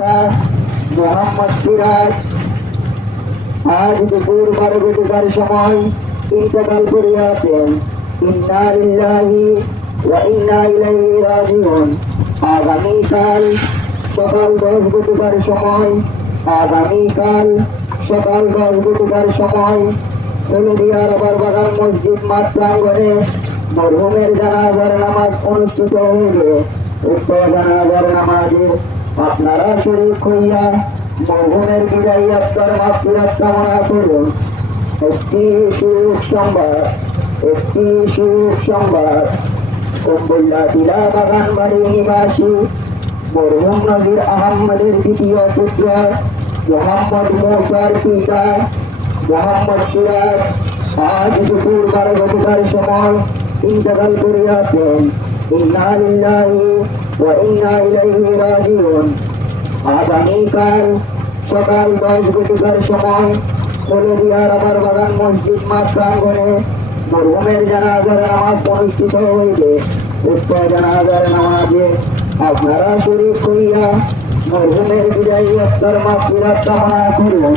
পিতা মোহাম্মদ সিরাজ আজ দুপুর 12টার সময় ইন্তেকাল করিয়াছেন। ইন্না লিল্লাহি ওয়া ইন্না ইলাইহি রাজিউন। আগামীকাল সকাল 10টার সময় হলদিয়া রাবার বাগান মসজিদ মাঠ প্রাঙ্গণে মরহুমের জানাজার নামাজ অনুষ্ঠিত হইবে। উক্ত জানাজার নামাজে আপনারা শরীক হইয়া মরহুমের বিদায়ী আত্মার মাগফিরাত কামনা করুন। একটি সুখ সংবাদ কুম্বুল্লাহ টিলা বাগান বাড়ি নিবাসী মরহুম নজির আহমদের দ্বিতীয় পুত্র মোহাম্মদ মুসার পিতা মোহাম্মদ সিরাজ আজ দুপুর 12টার সময় ইন্তেকাল করিয়াছেন। ইন্না লিল্লাহি ওয়া ইন্না ইলাইহি রাজিউন। আগামীকাল সকাল 10টার সময় হলদিয়া রাবার বাগান মসজিদ মাঠ প্রাঙ্গণে মরহুমের জানাজার নামাজ অনুষ্ঠিত হইবে। উক্ত জানাজার নামাজে আপনারা শরীক হইয়া মরহুমের বিদায়ী আত্মার মাগফিরাত কামনা করুন।